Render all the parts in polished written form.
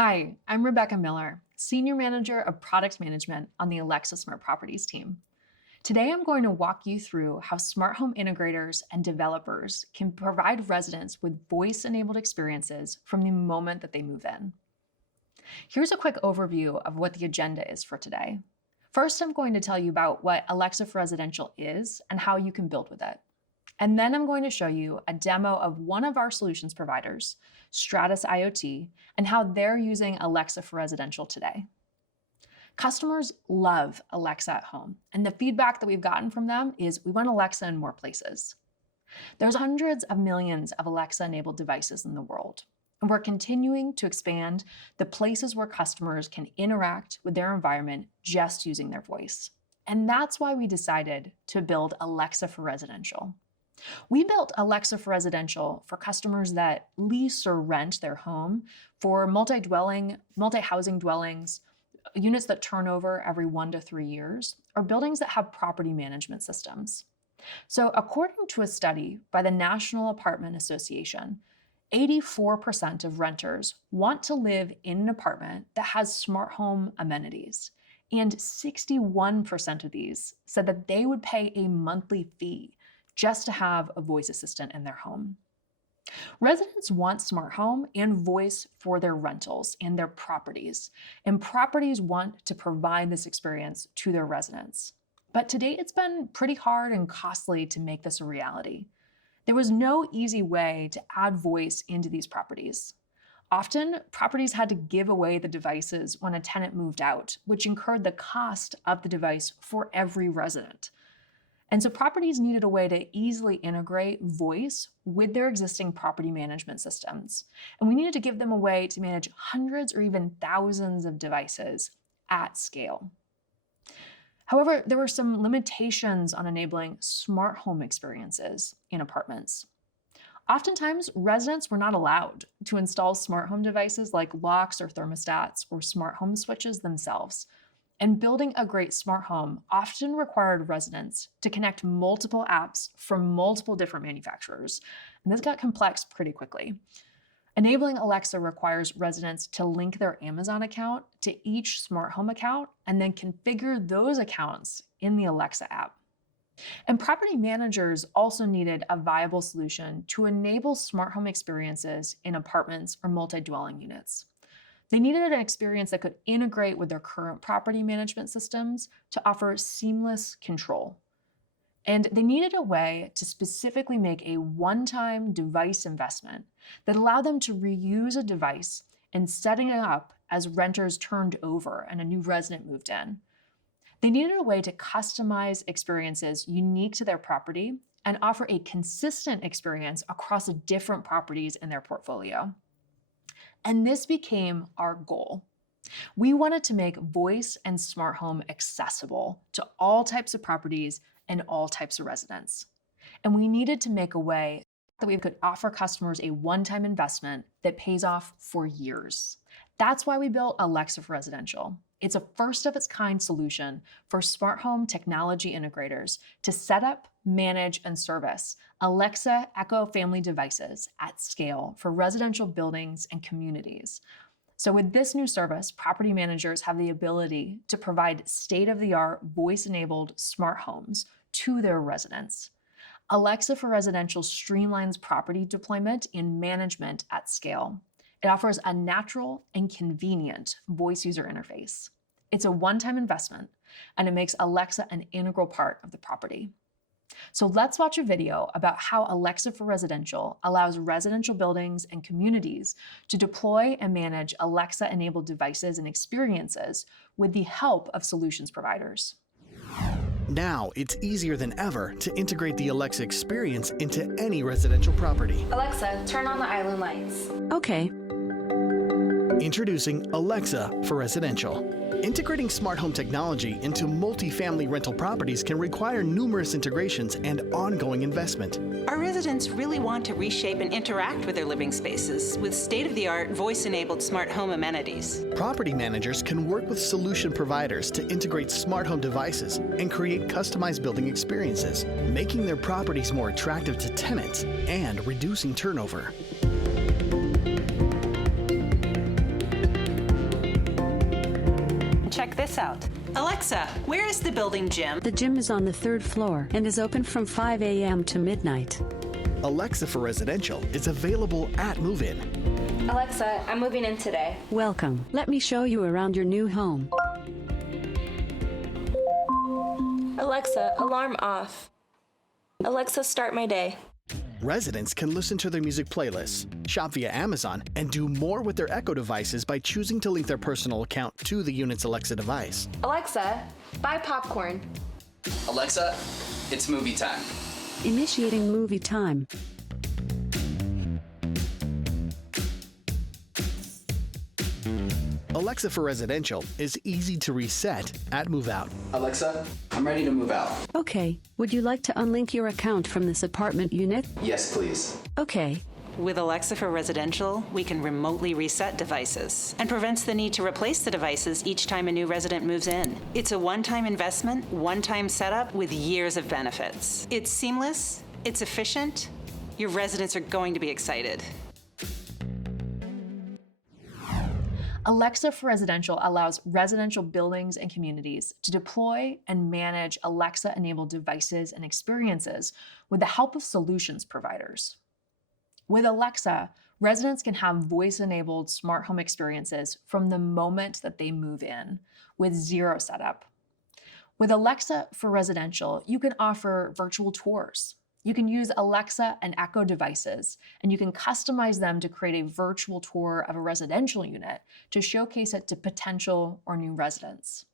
Hi, I'm Rebecca Miller, Senior Manager of Product Management on the Alexa Smart Properties team. Today, I'm going to walk you through how smart home integrators and developers can provide residents with voice-enabled experiences from the moment that they move in. Here's a quick overview of what the agenda is for today. First, I'm going to tell you about what Alexa for Residential is and how you can build with it. And then I'm going to show you a demo of one of our solutions providers, Stratus IoT, and how they're using Alexa for Residential today. Customers love Alexa at home, and the feedback that we've gotten from them is we want Alexa in more places. There's hundreds of millions of Alexa-enabled devices in the world, and we're continuing to expand the places where customers can interact with their environment just using their voice. And that's why we decided to build Alexa for Residential. We built Alexa for Residential for customers that lease or rent their home for multi-housing dwellings, units that turn over every 1 to 3 years, or buildings that have property management systems. So according to a study by the National Apartment Association, 84% of renters want to live in an apartment that has smart home amenities, and 61% of these said that they would pay a monthly fee just to have a voice assistant in their home. Residents want smart home and voice for their rentals and their properties, and properties want to provide this experience to their residents. But to date, it's been pretty hard and costly to make this a reality. There was no easy way to add voice into these properties. Often, properties had to give away the devices when a tenant moved out, which incurred the cost of the device for every resident. And so properties needed a way to easily integrate voice with their existing property management systems. And we needed to give them a way to manage hundreds or even thousands of devices at scale. However, there were some limitations on enabling smart home experiences in apartments. Oftentimes, residents were not allowed to install smart home devices like locks or thermostats or smart home switches themselves. And building a great smart home often required residents to connect multiple apps from multiple different manufacturers. And this got complex pretty quickly. Enabling Alexa requires residents to link their Amazon account to each smart home account and then configure those accounts in the Alexa app. And property managers also needed a viable solution to enable smart home experiences in apartments or multi-dwelling units. They needed an experience that could integrate with their current property management systems to offer seamless control. And they needed a way to specifically make a one-time device investment that allowed them to reuse a device and setting it up as renters turned over and a new resident moved in. They needed a way to customize experiences unique to their property and offer a consistent experience across different properties in their portfolio. And this became our goal. We wanted to make voice and smart home accessible to all types of properties and all types of residents. And we needed to make a way that we could offer customers a one-time investment that pays off for years. That's why we built Alexa for Residential. It's a first-of-its-kind solution for smart home technology integrators to set up, manage, and service Alexa Echo family devices at scale for residential buildings and communities. So with this new service, property managers have the ability to provide state-of-the-art voice-enabled smart homes to their residents. Alexa for Residential streamlines property deployment and management at scale. It offers a natural and convenient voice user interface. It's a one-time investment, and it makes Alexa an integral part of the property. So let's watch a video about how Alexa for Residential allows residential buildings and communities to deploy and manage Alexa-enabled devices and experiences with the help of solutions providers. Now, it's easier than ever to integrate the Alexa experience into any residential property. Alexa, turn on the island lights. Okay. Introducing Alexa for Residential. Integrating smart home technology into multi-family rental properties can require numerous integrations and ongoing investment. Our residents really want to reshape and interact with their living spaces with state-of-the-art voice-enabled smart home amenities. Property managers can work with solution providers to integrate smart home devices and create customized building experiences, making their properties more attractive to tenants and reducing turnover. check this out. Alexa, where is the building gym? The gym is on the 3rd floor and is open from 5 a.m. to midnight. Alexa for Residential is available at move-in. Alexa, I'm moving in today. Welcome. Let me show you around your new home. Alexa, alarm off. Alexa, start my day. Residents can listen to their music playlists, shop via Amazon, and do more with their Echo devices by choosing to link their personal account to the unit's Alexa device. Alexa, buy popcorn. Alexa, it's movie time. Initiating movie time. Alexa for Residential is easy to reset at move out. Alexa, I'm ready to move out. Okay. Would you like to unlink your account from this apartment unit? Yes, please. Okay. With Alexa for Residential, we can remotely reset devices and prevents the need to replace the devices each time a new resident moves in. It's a one-time investment, one-time setup with years of benefits. It's seamless, it's efficient. Your residents are going to be excited. Alexa for Residential allows residential buildings and communities to deploy and manage Alexa-enabled devices and experiences with the help of solutions providers. With Alexa, residents can have voice-enabled smart home experiences from the moment that they move in, with zero setup. With Alexa for Residential, you can offer virtual tours. You can use Alexa and Echo devices, and you can customize them to create a virtual tour of a residential unit to showcase it to potential or new residents.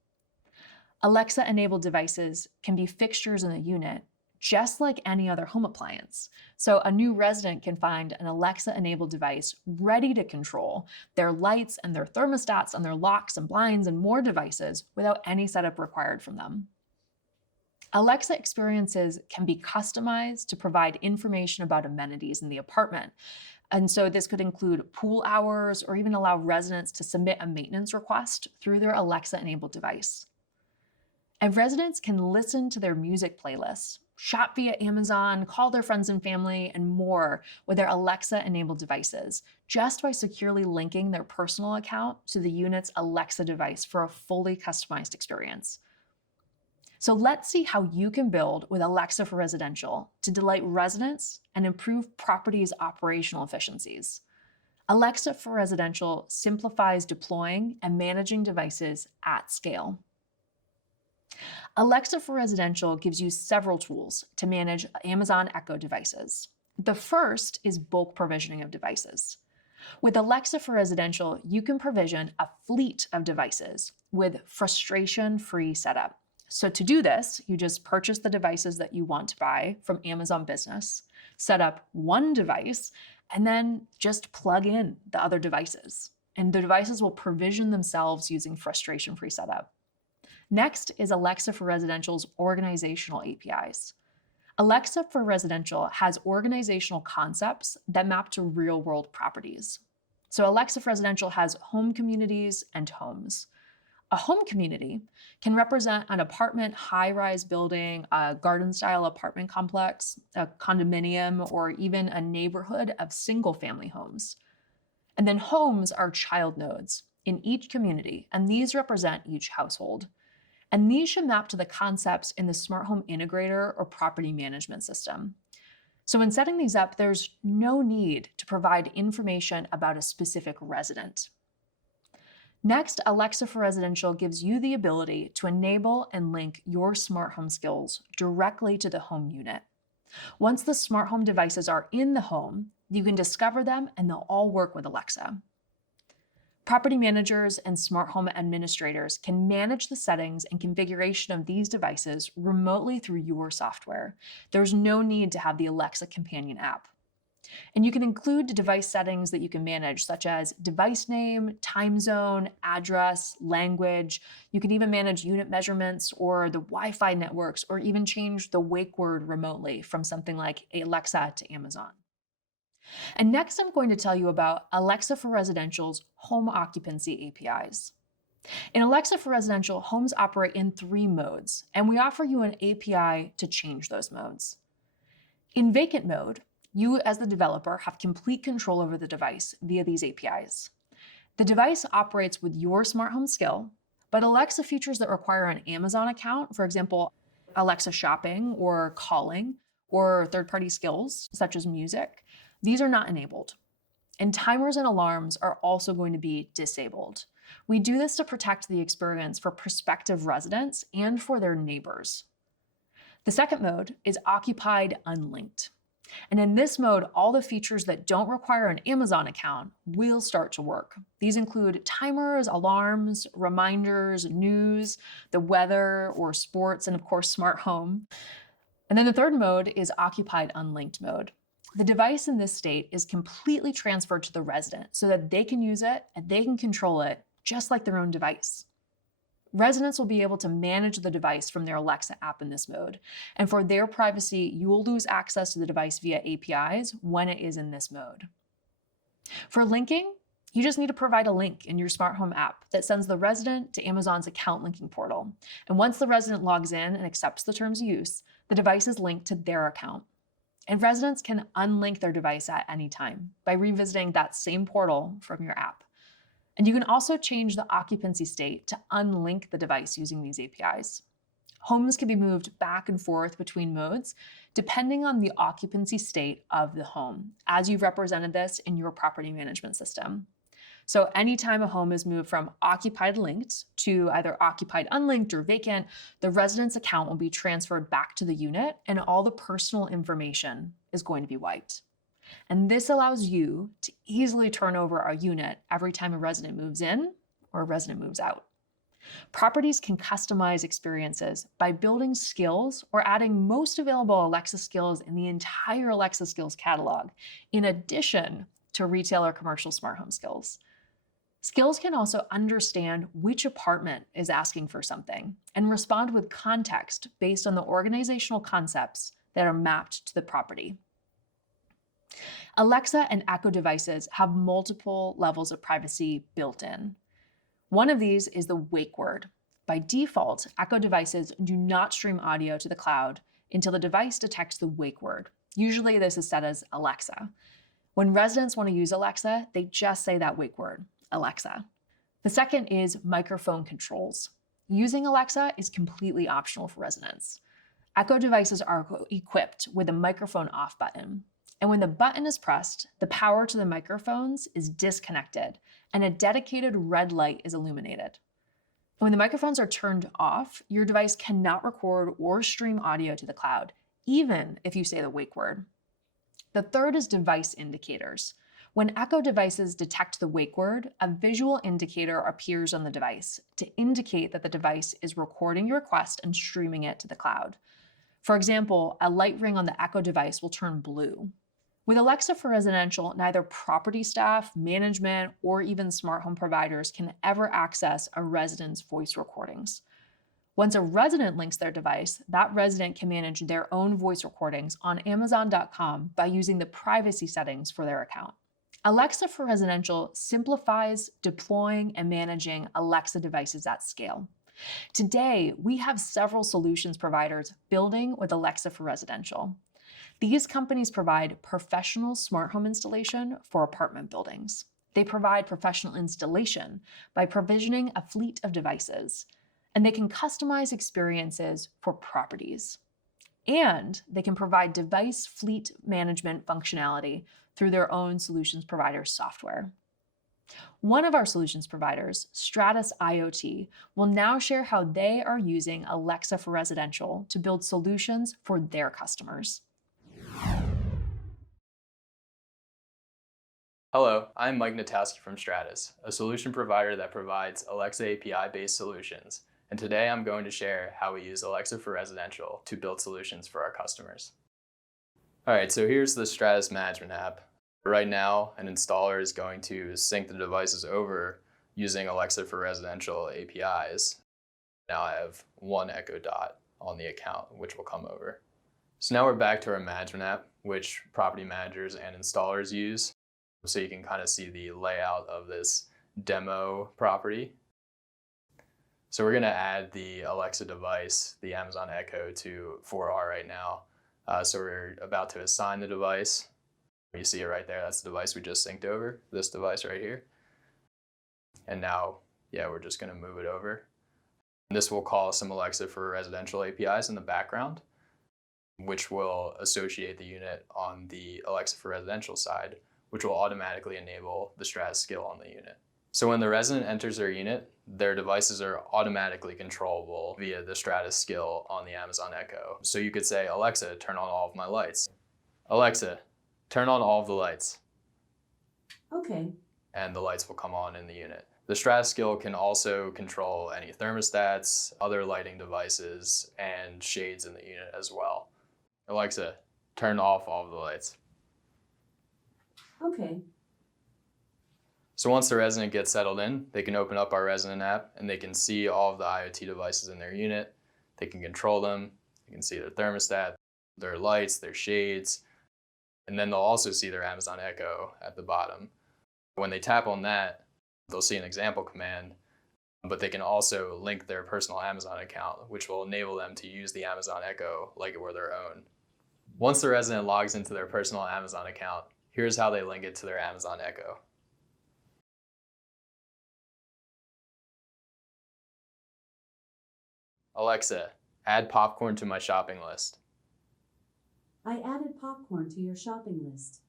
Alexa-enabled devices can be fixtures in the unit, just like any other home appliance. So a new resident can find an Alexa-enabled device ready to control their lights and their thermostats and their locks and blinds and more devices without any setup required from them. Alexa experiences can be customized to provide information about amenities in the apartment. And so this could include pool hours or even allow residents to submit a maintenance request through their Alexa-enabled device. And residents can listen to their music playlists, shop via Amazon, call their friends and family, and more with their Alexa-enabled devices, just by securely linking their personal account to the unit's Alexa device for a fully customized experience. So let's see how you can build with Alexa for Residential to delight residents and improve properties' operational efficiencies. Alexa for Residential simplifies deploying and managing devices at scale. Alexa for Residential gives you several tools to manage Amazon Echo devices. The first is bulk provisioning of devices. With Alexa for Residential, you can provision a fleet of devices with frustration-free setup. So to do this, you just purchase the devices that you want to buy from Amazon Business, set up one device, and then just plug in the other devices. And the devices will provision themselves using frustration-free setup. Next is Alexa for Residential's organizational APIs. Alexa for Residential has organizational concepts that map to real-world properties. So Alexa for Residential has home communities and homes. A home community can represent an apartment high-rise building, a garden-style apartment complex, a condominium, or even a neighborhood of single-family homes. And then homes are child nodes in each community, and these represent each household. And these should map to the concepts in the Smart Home Integrator or Property Management System. So when setting these up, there's no need to provide information about a specific resident. Next, Alexa for Residential gives you the ability to enable and link your smart home skills directly to the home unit. Once the smart home devices are in the home, you can discover them and they'll all work with Alexa. Property managers and smart home administrators can manage the settings and configuration of these devices remotely through your software. There's no need to have the Alexa companion app. And you can include device settings that you can manage, such as device name, time zone, address, language. You can even manage unit measurements or the Wi-Fi networks, or even change the wake word remotely from something like Alexa to Amazon. And next, I'm going to tell you about Alexa for Residential's home occupancy APIs. In Alexa for Residential, homes operate in 3 modes, and we offer you an API to change those modes. In vacant mode, you as the developer have complete control over the device via these APIs. The device operates with your smart home skill, But Alexa features that require an Amazon account, for example, Alexa shopping or calling, or third-party skills such as music, these are not enabled. And timers and alarms are also going to be disabled. We do this to protect the experience for prospective residents and for their neighbors. The second mode is Occupied Unlinked. And in this mode, all the features that don't require an Amazon account will start to work. These include timers, alarms, reminders, news, the weather or sports, and of course, smart home. And then the third mode is Occupied Unlinked mode. The device in this state is completely transferred to the resident so that they can use it and they can control it just like their own device. Residents will be able to manage the device from their Alexa app in this mode. And for their privacy, you will lose access to the device via APIs when it is in this mode. For linking, you just need to provide a link in your smart home app that sends the resident to Amazon's account linking portal. And once the resident logs in and accepts the terms of use, the device is linked to their account. And residents can unlink their device at any time by revisiting that same portal from your app. And you can also change the occupancy state to unlink the device using these APIs. Homes can be moved back and forth between modes depending on the occupancy state of the home, as you've represented this in your property management system. So anytime a home is moved from occupied linked to either occupied unlinked or vacant, the resident's account will be transferred back to the unit and all the personal information is going to be wiped. And this allows you to easily turn over a unit every time a resident moves in or a resident moves out. Properties can customize experiences by building skills or adding most available Alexa skills in the entire Alexa skills catalog, in addition to retail or commercial smart home skills. Skills can also understand which apartment is asking for something and respond with context based on the organizational concepts that are mapped to the property. Alexa and Echo devices have multiple levels of privacy built in. One of these is the wake word. By default, Echo devices do not stream audio to the cloud until the device detects the wake word. Usually this is set as Alexa. When residents want to use Alexa, they just say that wake word, Alexa. The second is microphone controls. Using Alexa is completely optional for residents. Echo devices are equipped with a microphone off button. And when the button is pressed, the power to the microphones is disconnected and a dedicated red light is illuminated. When the microphones are turned off, your device cannot record or stream audio to the cloud, even if you say the wake word. The third is device indicators. When Echo devices detect the wake word, a visual indicator appears on the device to indicate that the device is recording your request and streaming it to the cloud. For example, a light ring on the Echo device will turn blue. With Alexa for Residential, neither property staff, management, or even smart home providers can ever access a resident's voice recordings. Once a resident links their device, that resident can manage their own voice recordings on Amazon.com by using the privacy settings for their account. Alexa for Residential simplifies deploying and managing Alexa devices at scale. Today, we have several solutions providers building with Alexa for Residential. These companies provide professional smart home installation for apartment buildings. They provide professional installation by provisioning a fleet of devices, and they can customize experiences for properties. And they can provide device fleet management functionality through their own solutions provider software. One of our solutions providers, Stratus IoT, will now share how they are using Alexa for Residential to build solutions for their customers. Hello, I'm Mike Natowski from Stratus, a solution provider that provides Alexa API-based solutions. And today I'm going to share how we use Alexa for Residential to build solutions for our customers. All right, so here's the Stratus management app. Right now, an installer is going to sync the devices over using Alexa for Residential APIs. Now I have one Echo Dot on the account, which will come over. So now we're back to our management app, which property managers and installers use. So you can kind of see the layout of this demo property. So we're going to add the Alexa device, the Amazon Echo, to 4R right now. So we're about to assign the device. You see it right there. That's the device we just synced over, this device right here. And now, we're just going to move it over. This will call some Alexa for Residential APIs in the background, which will associate the unit on the Alexa for Residential side, which will automatically enable the Stratus skill on the unit. So when the resident enters their unit, their devices are automatically controllable via the Stratus skill on the Amazon Echo. So you could say, Alexa, turn on all of my lights. Alexa, turn on all of the lights. Okay. And the lights will come on in the unit. The Stratus skill can also control any thermostats, other lighting devices, and shades in the unit as well. Alexa, turn off all of the lights. Okay. So once the resident gets settled in, they can open up our resident app and they can see all of the IoT devices in their unit. They can control them. They can see their thermostat, their lights, their shades, and then they'll also see their Amazon Echo at the bottom. When they tap on that, they'll see an example command, but they can also link their personal Amazon account, which will enable them to use the Amazon Echo like it were their own. Once the resident logs into their personal Amazon account, here's how they link it to their Amazon Echo. Alexa, add popcorn to my shopping list. I added popcorn to your shopping list.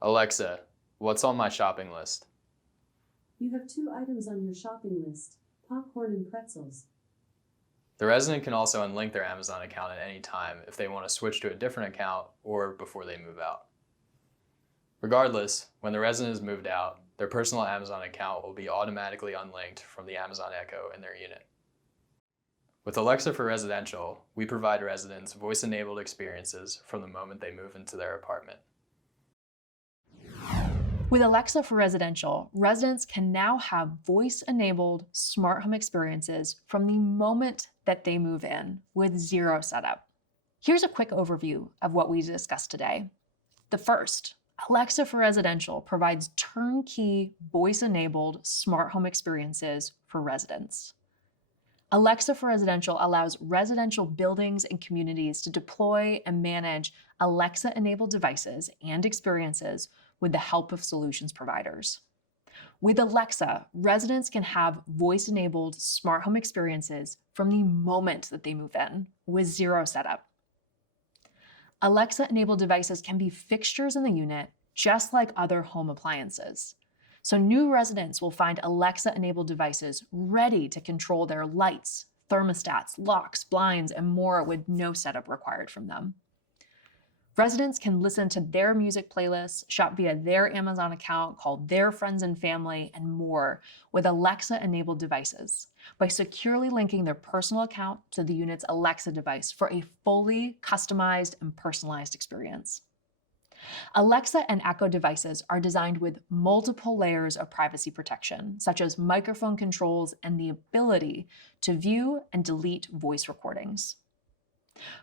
Alexa, what's on my shopping list? You have 2 items on your shopping list, popcorn and pretzels. The resident can also unlink their Amazon account at any time if they want to switch to a different account or before they move out. Regardless, when the resident is moved out, their personal Amazon account will be automatically unlinked from the Amazon Echo in their unit. With Alexa for Residential, we provide residents voice-enabled experiences from the moment they move into their apartment. With Alexa for Residential, residents can now have voice-enabled smart home experiences from the moment that they move in with zero setup. Here's a quick overview of what we discussed today. The first, Alexa for Residential provides turnkey voice-enabled smart home experiences for residents. Alexa for Residential allows residential buildings and communities to deploy and manage Alexa-enabled devices and experiences with the help of solutions providers. With Alexa, residents can have voice-enabled smart home experiences from the moment that they move in with zero setup. Alexa-enabled devices can be fixtures in the unit just like other home appliances. So new residents will find Alexa-enabled devices ready to control their lights, thermostats, locks, blinds, and more with no setup required from them. Residents can listen to their music playlists, shop via their Amazon account, call their friends and family, and more with Alexa-enabled devices by securely linking their personal account to the unit's Alexa device for a fully customized and personalized experience. Alexa and Echo devices are designed with multiple layers of privacy protection, such as microphone controls and the ability to view and delete voice recordings.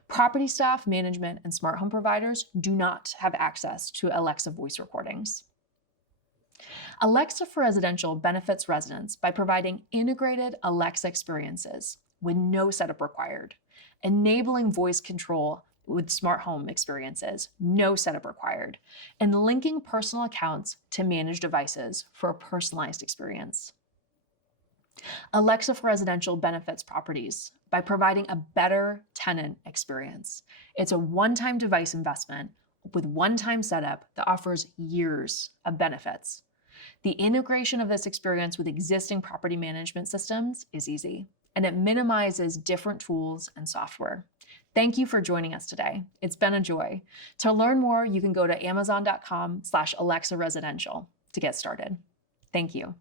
Property staff, management, and smart home providers do not have access to Alexa voice recordings. Alexa for Residential benefits residents by providing integrated Alexa experiences with no setup required, enabling voice control with smart home experiences, no setup required, and linking personal accounts to manage devices for a personalized experience. Alexa for Residential benefits properties by providing a better tenant experience. It's a one-time device investment with one-time setup that offers years of benefits. The integration of this experience with existing property management systems is easy, and it minimizes different tools and software. Thank you for joining us today. It's been a joy. To learn more, you can go to amazon.com/Alexa Residential to get started. Thank you.